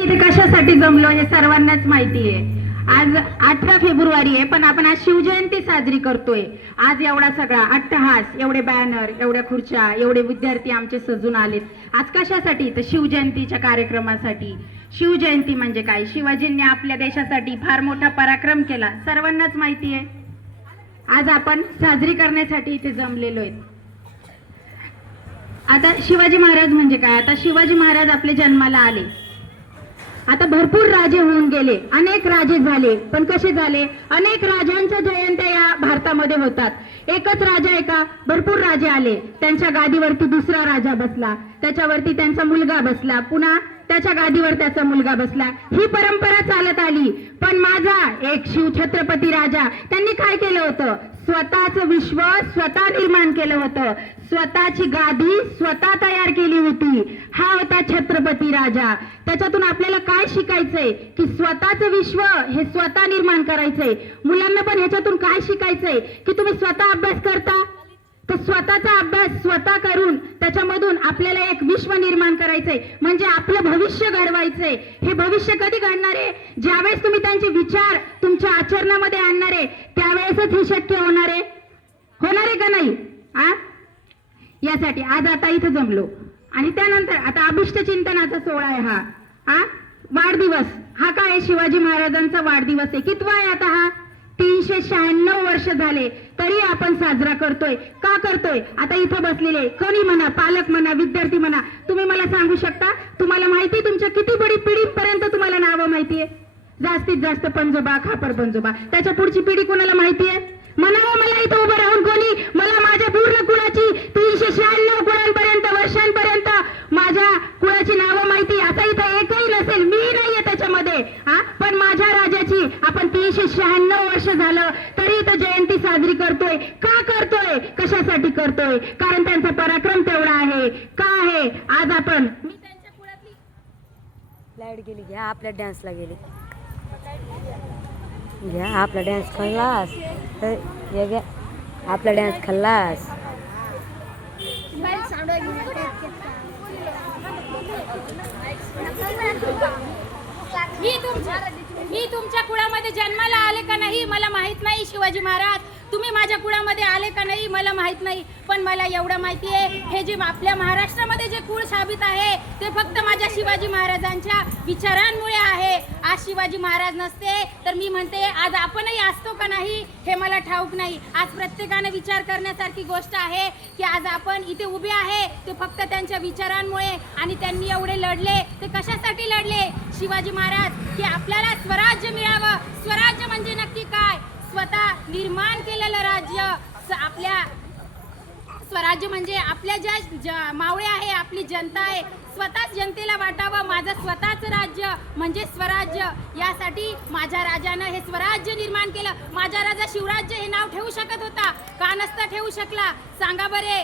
इथे कशासाठी जमलो हे सर्वांनाच माहिती आहे. आज 18 फेब्रुवारी आहे, पण आपण आज शिवजयंती साजरी करतोय. आज एवढा सगळा अट्टहास, एवढे बॅनर, एवढ्या खुर्च्या, एवढे विद्यार्थी आमचे सजून आलेत. आज कशासाठी? तर शिवजयंतीच्या कार्यक्रमासाठी. शिवजयंती म्हणजे काय? शिवाजींनी आपल्या देशासाठी फार मोठा पराक्रम केला, सर्वांनाच माहिती आहे. आज आपण साजरी करण्यासाठी इथे जमलेलो आहेत. आता शिवाजी महाराज म्हणजे काय? आता शिवाजी महाराज आपले जन्माला आले. आता भरपूर राजे होऊन गेले, अनेक राजे झाले, पण कसे झाले? अनेक राजांच्या जयंत्या या भारतामध्ये होतात. एकच राजा आहे का? भरपूर राजे आले, त्यांच्या गादीवरती दुसरा राजा बसला, त्याच्यावरती त्यांचा मुलगा बसला, पुन्हा त्याच्या गादीवर त्याचा मुलगा बसला. ही परंपरा चालत आली. पण माझा एक शिव छत्रपती राजा, त्यांनी काय केलं होतं? स्वतःचं विश्व स्वतः निर्माण केलं होतं, स्वतःची गादी स्वतः तयार केली होती. हा होता छत्रपती राजा. त्याच्यातून आपल्याला काय शिकायचंय? की स्वतःचं विश्व हे स्वतः निर्माण करायचंय. मुलांना पण ह्याच्यातून काय शिकायचंय? की तुम्ही स्वतः अभ्यास करता, तर स्वतःचा अभ्यास स्वतः करून त्याच्यामधून आपल्याला एक विश्व निर्माण करायचंय, म्हणजे आपलं भविष्य घडवायचंय. हे भविष्य कधी घडणार आहे? ज्यावेळेस तुम्ही त्यांचे विचार तुमच्या आचरणामध्ये आणणार आहे, त्यावेळेसच हे शक्य होणार आहे. होणार आहे का नाही? यासाठी आज आता इथं जमलो. आणि त्यानंतर आता अभिष्ट चिंतनाचा सोहळा आहे हा वाढदिवस. हा काय? शिवाजी महाराजांचा वाढदिवस आहे. कितवा आहे आता हा? 396 वर्ष झाले तरी आपण साजरा करतोय. का करतोय? आता इथं बसलेले कोणी म्हणा, पालक म्हणा, विद्यार्थी म्हणा, तुम्ही मला सांगू शकता? तुम्हाला माहिती तुमच्या किती पिढीपर्यंत तुम्हाला नावं माहितीये? जास्तीत जास्त पंजोबा, खापर पंजोबा. त्याच्या पुढची पिढी कोणाला माहितीये? म्हणावं मला इथं उभं राहून कोणी, मला माझ्या पूर्ण कुळाची 396 कुळांपर्यंत, वर्षांपर्यंत माझ्या कुळाची नावं माहिती. आता इथं एकही नसेल, मी नाहीये त्याच्यामध्ये. पण माझ्या राजाची आपण 396 वर्ष झालं तरी इथं जयंती साजरी करतोय. का करतोय? कशासाठी करतोय? कारण त्यांचा पराक्रम तेवढा आहे. का आहे? आज आपण मी त्यांच्या कुळातली लाईट गेली, घ्या आपल्या डान्सला गेली, घ्या आपला डान्स खाल्लास, हे घ्या आपला डान्स खाल्लास. मी तुमच्या कुळामध्ये जन्माला आले का नाही मला माहित नाही. शिवाजी महाराज, तुम्ही माझ्या कुळामध्ये आले का नाही मला माहित नाही. पण मला एवढं माहिती आहे, हे जे आपल्या महाराष्ट्रामध्ये जे कुळ साबित आहे ते फक्त माझ्या शिवाजी महाराजांच्या विचारांमुळे आहे. आज शिवाजी महाराज नसते तर मी म्हणते आज आपणही असतो का नाही हे मला ठाऊक नाही. आज प्रत्येकाने विचार करण्यासारखी गोष्ट आहे की आज आपण इथे उभे आहे ते फक्त त्यांच्या विचारांमुळे. आणि त्यांनी एवढे लढले ते कशासाठी लढले? शिवाजी महाराज, की आपल्याला स्वराज्य मिळावं. स्वराज्य म्हणजे नक्की काय? स्वतः निर्माण केलेलं राज्य. आपल्या स्वराज्य म्हणजे आपल्या ज्या मावळे आहे, आपली जनता आहे, स्वतःच जनतेला वाटावं. माझं स्वतःच राज्य म्हणजे स्वराज्य. यासाठी माझ्या राजानं हे स्वराज्य निर्माण केलं. माझा राजा शिवराज्य हे नाव ठेवू शकत होता का? नसता ठेवू शकला? सांगा बरे.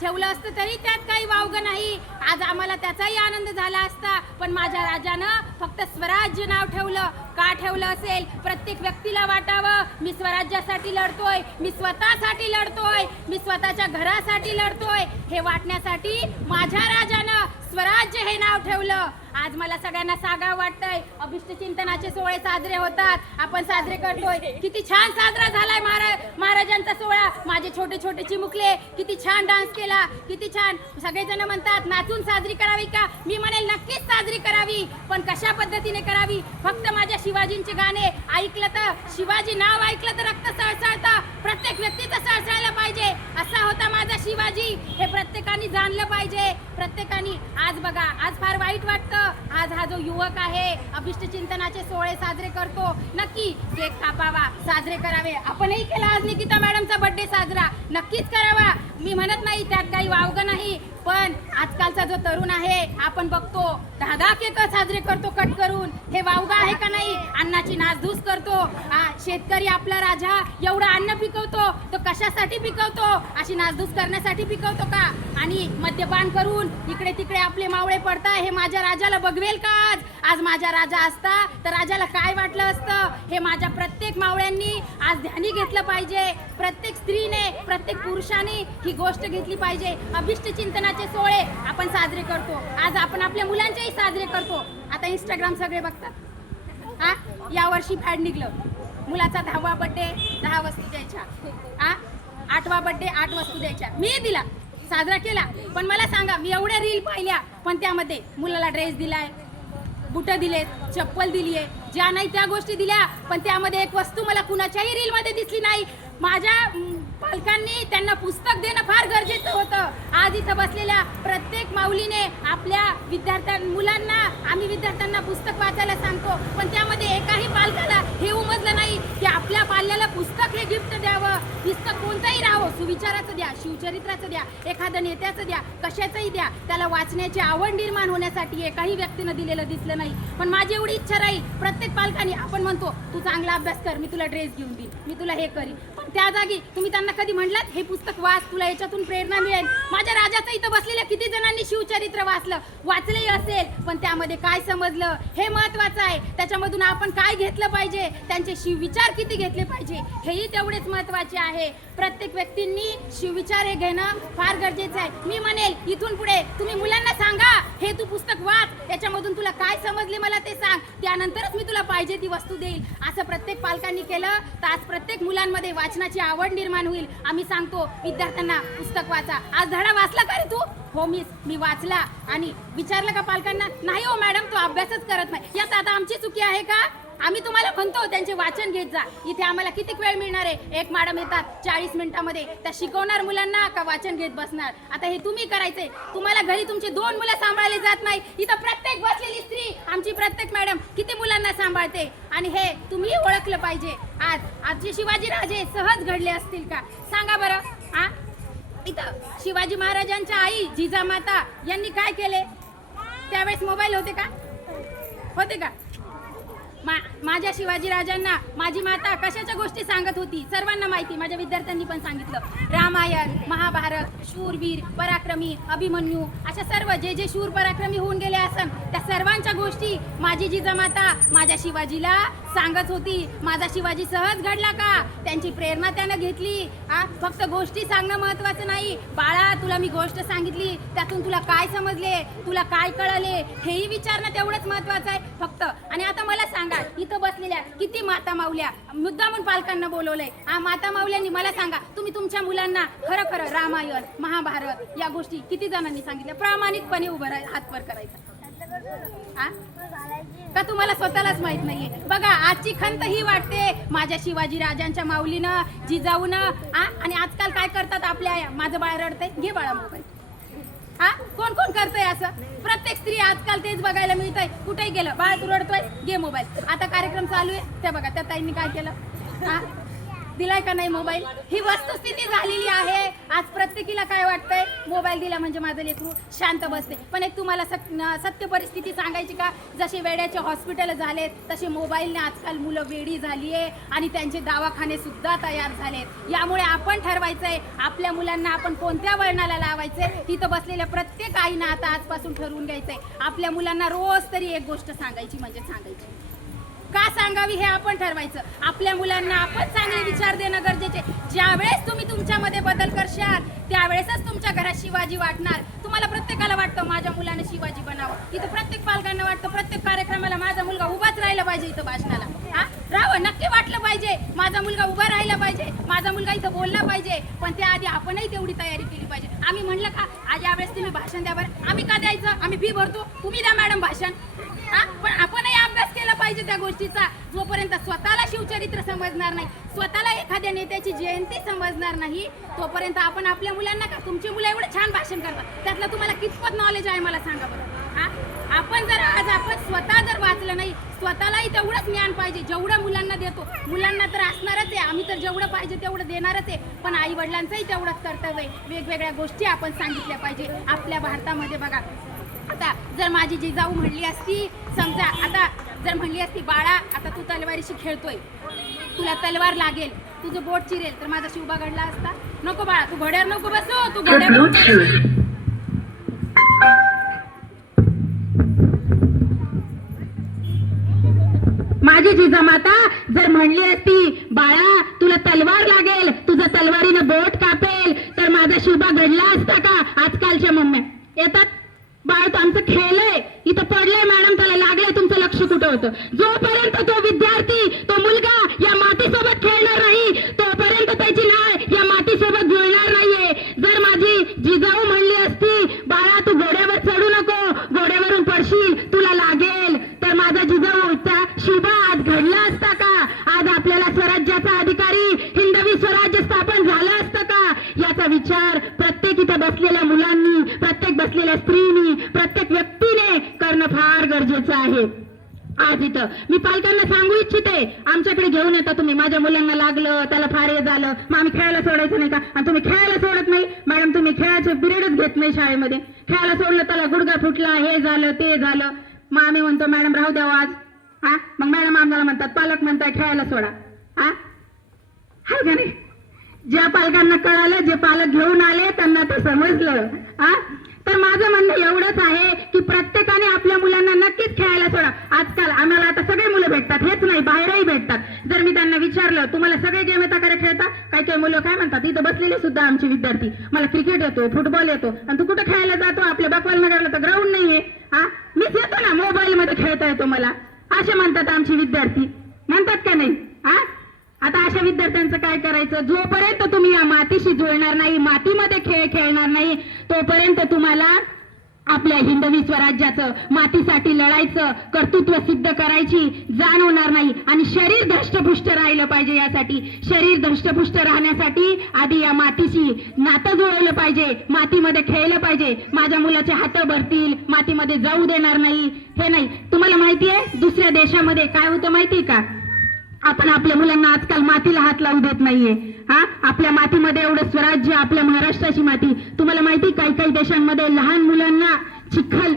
ठेवलं असतं तरी त्यात काही वावगं नाही. आज आम्हाला त्याचाही आनंद झाला असता. पण माझ्या राजानं फक्त स्वराज्य नाव ठेवलं. का ठेवलं असेल? प्रत्येक व्यक्तीला वाटावं मी स्वराज्यासाठी लढतोय, मी स्वतःसाठी लढतोय, मी स्वतःच्या घरासाठी लढतोय, हे वाटण्यासाठी माझ्या राजानं स्वराज्य हे नाव ठेवलं. आज मला सगळ्यांना सांगावं वाटतंय, अभिष्ट चिंतनाचे सोहळे साजरे होतात, आपण साजरे करतोय. किती छान साजरा झालाय महाराजांचा सोहळा. माझे छोटे छोटे चिमुकले किती छान डान्स केला, किती छान. सगळेजण म्हणतात नाचून साजरी करावी का? मी म्हणेल नक्कीच साजरी करावी, पण कशा पद्धतीने करावी? फक्त माझ्या शिवाजींचे गाणे ऐकलं तर, शिवाजी नाव ऐकलं तर रक्त सळसळतं. प्रत्येक व्यक्तीचं सळसळलं पाहिजे, असा होता माझा शिवाजी. हे प्रत्येकाने जाणलं पाहिजे. प्रत्येकाने आज बघा, आज फार वाईट वाटतं. आज हा जो युवक आहे अभिष्ट चिंतनाचे सोहळे साजरे करतो, नक्की केक कापावा, साजरे करावे. आपणही केला आज निकिता मॅडमचा बर्थडे साजरा, नक्कीच करावा. मी म्हणत नाही त्यात काही वावगं नाही. पण आजकालचा जो तरुण आहे आपण बघतो 10-10 केक साजरे करतो कट करून. हे वावगं आहे का नाही? अन्नाची नासधूस करतो. शेतकरी आपला राजा एवढं अन्न पिकवतो तो कशासाठी पिकवतो? अशी नासधूस करण्यासाठी पिकवतो का? आणि मद्यपान करून इकडे तिकडे आपले मावळे पडताय, हे माझ्या राजाला बघवेल का? आज माझा राजा असता तर राजाला काय वाटलं असतं? हे माझ्या प्रत्येक मावळ्यांनी आज ध्यानी घेतलं पाहिजे. प्रत्येक स्त्रीने, प्रत्येक पुरुषाने ही गोष्ट घेतली पाहिजे. अभिष्ट चिंतनाचे सोहळे आपण साजरे करतो. आज आपण आपल्या मुलांचेही साजरे करतो. आता इंस्टाग्राम सगळे बघतात. हा, यावर्षी फॅड निघलं, मुलाचा 10वा बर्थडे 10 वस्तू द्यायच्या, 8वा बर्थडे 8 वस्तू द्यायच्या. मी दिला, साजरा केला. पण मला सांगा, मी एवढ्या रील पाहिल्या, पण त्यामध्ये मुलाला ड्रेस दिलाय, बुटं दिलेत, चप्पल दिली आहे, ज्या नाही त्या गोष्टी दिल्या, पण त्यामध्ये एक वस्तू मला कुणाच्याही रीलमध्ये दिसली नाही. माझ्या पालकांनी त्यांना पुस्तक देणं फार गरजेचं होतं. आज इथं बसलेल्या प्रत्येक माऊलीने आपल्या मुलांना, आम्ही विद्यार्थ्यांना पुस्तक वाचायला सांगतो, पण त्यामध्ये एकाही पालकाला हे उमजलं नाही की आपल्या पाल्याला पुस्तक हे गिफ्ट द्यावं. पुस्तक कोणतंही राहावं, सुविचाराचं द्या, शिवचरित्राचं द्या, एखाद्या नेत्याचं द्या, कशाचंही द्या, त्याला वाचण्याची आवड निर्माण होण्यासाठी एकाही व्यक्तीनं दिलेलं दिसलं नाही. पण माझी एवढी इच्छा राहील, प्रत्येक पालकांनी, आपण म्हणतो तू चांगला अभ्यास कर, मी तुला ड्रेस घेऊन देईन, मी तुला हे करीन, पण त्या जागी तुम्ही त्यांना कधी म्हणलात हे पुस्तक वाच, तुला याच्यातून प्रेरणा मिळेल. माझ्या राजाचं इथं बसलेल्या किती जणांनी शिवचरित्र वाचलंही असेल, पण त्यामध्ये काय समजलं हे महत्वाचं आहे. त्याच्यामधून आपण काय घेतलं पाहिजे, त्यांचे शिवविचार किती घेतले पाहिजे हेही तेवढेच महत्वाचे आहे. प्रत्येक व्यक्तींनी शिवविचार हे घेणं फार गरजेचं आहे. मी म्हणेल इथून पुढे तुम्ही मुलांना सांगा, हे तू पुस्तक वाच, याच्यामधून तुला काय समजले मला ते सांग, त्यानंतरच मी तुला पाहिजे ती वस्तू देईल. असं प्रत्येक पालकांनी केलं तर आज प्रत्येक मुलांमध्ये वाचनाची आवड निर्माण होईल. आम्ही सांगतो विद्यार्थ्यांना पुस्तक वाचा. आज धडा वाचला का रे तू? हो मी वाचला. आणि विचारलं का पालकांना? नाही हो मॅडम, तो अभ्यासच करत नाही. यात आता आमची चुकी आहे का? आम्ही तुम्हाला म्हणतो त्यांचे वाचन घेत जा. इथे आम्हाला किती वेळ मिळणार आहे? एक मॅडम येतात 40 मिनिटामध्ये, त्या शिकवणार मुलांना का वाचन घेत बसणार? आता हे तुम्ही करायचंय. तुम्हाला घरी तुमचे 2 मुलं सांभाळले जात नाही, इथं प्रत्येक बसलेली स्त्री, आमची प्रत्येक मॅडम किती मुलांना सांभाळते, आणि हे तुम्ही ओळखलं पाहिजे. आजचे शिवाजी राजे सहज घडले असतील का? सांगा बरं. इथं शिवाजी महाराजांच्या आई जिजामाता यांनी काय केले? त्यावेळेस मोबाईल होते का? होते का? माझ्या शिवाजी राजांना माझी माता कशाच्या गोष्टी सांगत होती सर्वांना माहिती. माझ्या विद्यार्थ्यांनी पण सांगितलं. रामायण, महाभारत, शूरवीर, पराक्रमी, अभिमन्यू, अशा सर्व जे शूर पराक्रमी होऊन गेले असन, त्या सर्वांच्या गोष्टी माझी जिजामाता माझ्या शिवाजीला सांगत होती. माझा शिवाजी सहज घडला का? त्यांची प्रेरणा त्यानं घेतली. फक्त गोष्टी सांगणं महत्वाचं नाही. बाळा, तुला मी गोष्ट सांगितली, त्यातून तुला काय समजले, तुला काय कळले, हेही विचारणं तेवढंच महत्वाचं आहे फक्त. आणि आता मला सांगा, इथं बसलेल्या किती माता माऊल्या, मुद्दामून पालकांना बोलवलंय. माता माऊल्यांनी मला सांगा, तुम्ही तुमच्या मुलांना खरं रामायण, महाभारत या गोष्टी किती जणांनी सांगितल्या? प्रामाणिकपणे उभं राहा, हात वर करायचा. का तुम्हाला स्वतःलाच माहित नाहीये? बघा, आजची खंत ही वाटते माझ्या शिवाजी राजांच्या माऊलीनं, जिजाऊनं. आणि आजकाल काय करतात आपल्या आया? माझं बाळ रडतंय, घे बाळा मोबाईल. कोण करतंय असं? प्रत्येक स्त्री आजकाल तेच बघायला मिळतंय. कुठेही गेलं, बाळ तू रडतोय, घे मोबाईल. आता कार्यक्रम चालू आहे, त्या बघा त्या ताईंनी काय केलं, दिलाय का नाही मोबाईल? ही वस्तुस्थिती झालेली आहे. आज प्रत्येकीला काय वाटतंय, मोबाईल दिला म्हणजे माझं लेकरू शांत बसते. पण एक तुम्हाला सत्य परिस्थिती सांगायची का? जसे वेड्याचे हॉस्पिटल झालेत, तसे मोबाईलने आजकाल मुलं वेडी झाली आहे आणि त्यांचे दवाखाने सुद्धा तयार झालेत. यामुळे आपण ठरवायचंय आपल्या मुलांना आपण कोणत्या वळणाला लावायचंय. तिथं बसलेल्या प्रत्येक आईनं आता आजपासून ठरवून घ्यायचंय, आपल्या मुलांना रोज तरी एक गोष्ट सांगायची म्हणजे सांगायची. का सांगावी हे आपण ठरवायचं. आपल्या मुलांना आपण चांगले विचार देणं गरजेचे. ज्यावेळेस तुम्ही तुमच्यामध्ये बदल करशाल त्यावेळेसच तुमच्या घरात शिवाजी वाटणार. तुम्हाला प्रत्येकाला वाटतं माझ्या मुलाने शिवाजी बनावं. इथं प्रत्येक पालकांना वाटतं प्रत्येक कार्यक्रमाला माझा मुलगा उभाच राहिला पाहिजे. इथं भाषणाला राहावं, नक्की वाटलं पाहिजे माझा मुलगा उभा राहिला पाहिजे, माझा मुलगा इथं बोलला पाहिजे. पण त्याआधी आपणही तेवढी तयारी केली पाहिजे. आम्ही म्हणलं का आज यावेळेस तुम्ही भाषण द्या बरं, आम्ही का द्यायचं? आम्ही फी भरतो, तुम्ही द्या मॅडम भाषण. पण आपणही अभ्यास केला पाहिजे त्या गोष्टीचा. जोपर्यंत स्वतःला शिवचरित्र समजणार नाही, स्वतःला एखाद्या नेत्याची जयंती समजणार नाही, तोपर्यंत आपण आपल्या मुलांना का, तुमची मुलं एवढं छान भाषण करतात, त्यातलं तुम्हाला कितपत नॉलेज आहे मला सांगा बरं. आपण स्वतः जर वाचलं नाही, स्वतःलाही तेवढंच ज्ञान पाहिजे जेवढं मुलांना देतो. मुलांना तर असणारच आहे, आम्ही तर जेवढं पाहिजे तेवढं देणारच आहे, पण आई वडिलांचंही तेवढंच कर्तव्य आहे. वेगवेगळ्या गोष्टी आपण सांगितल्या पाहिजे. आपल्या भारतामध्ये बघा, आता जर माझी जिजाऊ म्हणली असती, समजा आता जर म्हणली असती, बाळा आता तू तलवारीशी खेळतोय, तुला तलवार लागेल, तुझं बोट चिरेल, तर माझा शिवबा घडला असता? नको बाळा, तू घोड्यावर नको बसू, तू घोड्यावर. माझी माझी जिजामाता जर म्हणली असती बाळा तुला तलवार लागेल, तुझं तलवारीनं बोट कापेल, तर माझा शिवबा घडला असता का? आजकालच्या मम्म्या येतात, बाळ तो आमचं खेळलंय, इथं पडलंय मॅडम, त्याला लागलंय, तुमचं लक्ष कुठं होतं? जोपर्यंत तो विद्यार्थी, तो मुलगा या मातीसोबत खेळणार नाही, तोपर्यंत त्याची नाळ या मातीसोबत जुळणार नाहीये. जर माझी जिजाऊ म्हणली असती बाळा तू घोड्यावर चढू नको, घोड्यावरून पडशील, तुला लागेल, तर माझा जिजाऊचा शिवबा आज घडला असता का? आज आपल्याला स्वराज्याचा अधिकारी, हिंदवी स्वराज्य स्थापन झालं असतं का? याचा विचार प्रत्येक इथं बसलेल्या मुलांनी, प्रत्येक बसलेल्या स्त्रीनी, प्रत्येक व्यक्तीने करणं फार गरजेचं आहे. आज इथं मी पालकांना सांगू इच्छिते, आमच्याकडे घेऊन येता तुम्ही, माझ्या मुलांना लागलं, त्याला फार हे झालं, मग आम्ही खेळायला सोडायचं नाही का? आणि तुम्ही खेळायला सोडत नाही मॅडम, तुम्ही खेळाचे पिरियडच घेत नाही शाळेमध्ये. खेळायला सोडलं त्याला गुडघा फुटला, हे झालं ते झालं, मग आम्ही म्हणतो मॅडम राहू द्यावं आज. हा मग मॅडम आम्हाला म्हणतात, पालक म्हणताय खेळायला सोडा. हा हाय का नाही? ज्या पालकांना कळालं, जे पालक घेऊन आले त्यांना ते समजलं. हा तर माझं म्हणणं एवढंच आहे की प्रत्येकाने आपल्या मुलांना नक्कीच खेळायला सोडा. आजकाल आम्हाला आता सगळे मुलं भेटतात, हेच नाही बाहेरही भेटतात. जर मी त्यांना विचारलं तुम्हाला सगळे गेम येता का रे खेळता, काही काही मुलं काय म्हणतात, इथं बसलेले सुद्धा आमचे विद्यार्थी, मला क्रिकेट येतो, फुटबॉल येतो. आणि तू कुठं खेळायला जातो? आपल्या बकवाल नगरला तर ग्राउंड नाहीये. हा मीच येतो ना, मोबाईल मध्ये खेळता येतो मला, असे म्हणतात आमचे विद्यार्थी. म्हणतात का नाही? हा आता अशा विद्यार्थ्यांचं काय करायचं? जोपर्यंत तुम्ही या मातीशी जुळणार नाही, मातीमध्ये खेळ खेळणार नाही, तोपर्यंत तुम्हाला आपल्या हिंदवी स्वराज्याचं, मातीसाठी लढायचं, कर्तृत्व सिद्ध करायची जाण होणार नाही. आणि शरीर धष्टपुष्ट राहिलं पाहिजे. यासाठी शरीर धष्टपुष्ट राहण्यासाठी आधी या मातीशी नातं जुळवलं पाहिजे, मातीमध्ये खेळलं पाहिजे. माझ्या मुलाचे हात भरतील, मातीमध्ये जाऊ देणार नाही, हे नाही. तुम्हाला माहिती आहे दुसऱ्या देशामध्ये काय होतं माहितीये का? आपण आपल्या मुलांना आजकाल मातीला हात लावू देत नाहीये. हा आपल्या मातीमध्ये एवढं स्वराज्य, आपल्या महाराष्ट्राची माती. तुम्हाला माहिती काही काही देशांमध्ये लहान मुलांना चिखल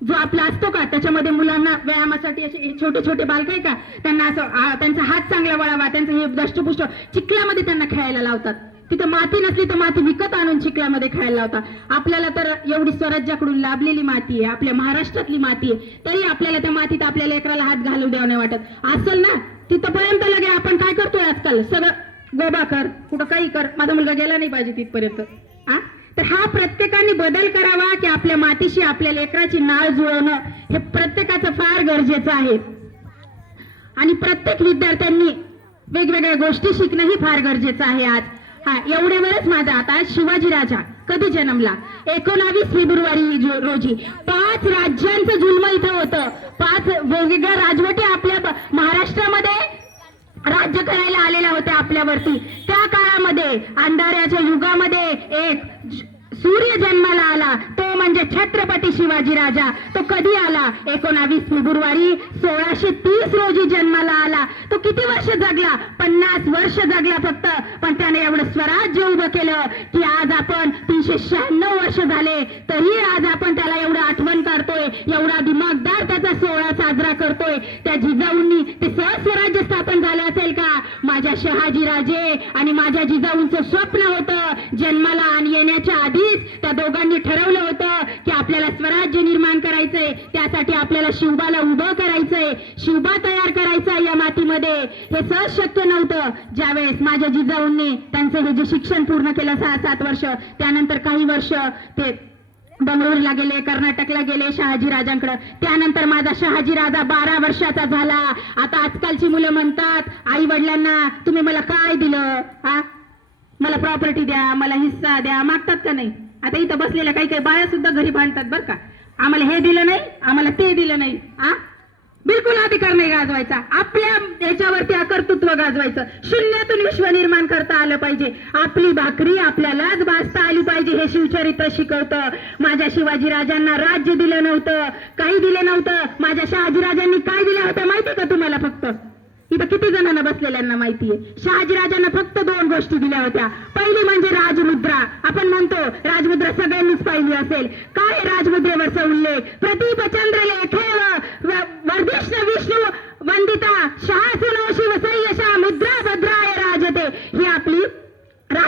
जो आपला असतो का, त्याच्यामध्ये मुलांना व्यायामासाठी असे छोटे छोटे बालक आहे का, त्यांना असं त्यांचा हात चांगला वळावा, त्यांचं हे दष्टपुष्ट चिखलामध्ये त्यांना खेळायला लावतात. तिथं माती नसली तर माती विकत आणून चिखलामध्ये खेळायला लावतात. आपल्याला तर एवढी स्वराज्याकडून लाभलेली माती आहे, आपल्या महाराष्ट्रातली माती आहे, तरी आपल्याला त्या मातीत आपल्या लेकराला हात घालू द्यावं नाही वाटत असेल ना. तिथपर्यंत लगे आपण काय करतोय आजकाल, सगळं गोबा कर, कुठं काही कर, माझा मुलगा गेला नाही पाहिजे तिथपर्यंत. तर हा प्रत्येकाने बदल करावा की आपल्या मातीशी आपल्या लेकराची नाळ जुळवणं हे प्रत्येकाचं फार गरजेचं आहे. आणि प्रत्येक विद्यार्थ्यांनी वेगवेगळ्या गोष्टी शिकणं ही फार गरजेचं आहे. आज हा एवढ्यावरच माझा आता शिवाजी राजा कधी जन्मला? 19 फेब्रुवारी रोजी. 5 राज्यांचं जुल्म इथं होतं. 5 वेगवेगळ्या राजवटी आपल्या महाराष्ट्रामध्ये राज्य करायला आलेल्या होत्या आपल्यावरती. त्या काळामध्ये अंधाऱ्याच्या युगामध्ये एक सूर्य जन्माला आला, तो म्हणजे छत्रपती शिवाजी राजा. तो कधी आला? 19 फेब्रुवारी 1630 रोजी जन्माला आला. तो किती वर्ष जगला? 50 वर्ष जगला फक्त. पण त्याने एवढं स्वराज्य उभं केलं की आज आपण 396 वर्ष झाले तरी आज आपण त्याला एवढं आठवण काढतोय, एवढा दिमागदार त्याचा सोहळा साजरा करतोय. त्या जिजाऊंनी ते स्वराज्य स्थापन झालं असेल का? माझ्या शहाजी राजे आणि माझ्या जिजाऊंचं स्वप्न होतं. जन्माला आणि येण्याच्या आधी त्या दोघांनी ठरवलं होतं की आपल्याला स्वराज्य निर्माण करायचंय, त्यासाठी आपल्याला शिवबाला उभं करायचंय, शिवबा तयार करायचा या मातीमध्ये. हे सहज शक्य नव्हतं. ज्यावेळेस माझ्या जिजाऊंनी त्यांचं हे जे शिक्षण पूर्ण केलं 6-7 वर्ष, त्यानंतर काही वर्ष ते बंगळुरूला गेले, कर्नाटकला गेले शहाजी राजांकडे. त्यानंतर माझा शहाजी राजा 12 वर्षाचा झाला. आता आजकालची मुलं म्हणतात आई वडिलांना तुम्ही मला काय दिलं? मला प्रॉपर्टी द्या, मला हिस्सा द्या, मागतात का नाही? आता इथं बसलेल्या काही काही बाया सुद्धा घरी भांडतात बरं का, आम्हाला हे दिलं नाही, आम्हाला ते दिलं नाही. बिलकुल अधिकार नाही गाजवायचा, आपल्या याच्यावरती कर्तृत्व गाजवायचं. शून्यातून विश्व निर्माण करता आलं पाहिजे. आपली भाकरी आपल्यालाच भाजता आली पाहिजे हे शिवचरित्र शिकवतं. माझ्या शिवाजी राजांना राज्य दिलं नव्हतं, काही दिलं नव्हतं. माझ्या शहाजी राजांनी काय दिलं होतं माहिती का तुम्हाला? फक्त इथं किती जणांना बसलेल्यांना माहितीये, शहाजी राजांना फक्त 2 गोष्टी दिल्या होत्या. पहिली म्हणजे राजमुद्रा. आपण म्हणतो राजमुद्रा सगळ्यांनीच पाहिली असेल. काय राजमुद्रेवरचा उल्लेख? प्रदीप चंद्र लेखेव वर्धिष्ण विष्णू वंदिता शासनो शिवसय्यशा मुद्रा भद्राय राजते. ही आपली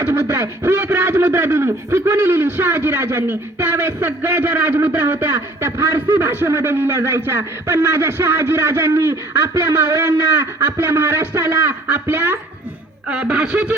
राजमुद्रा आहे, ही एक राजमुद्रा दिली. ही कोणी लिहिली? शहाजी राजांनी. त्यावेळेस सगळ्या ज्या राजमुद्रा होत्या त्या फारसी भाषेमध्ये लिहिल्या जायच्या, पण माझ्या शहाजी राजांनी आपल्या मावळ्यांना, आपल्या महाराष्ट्राला आपल्या भाषेची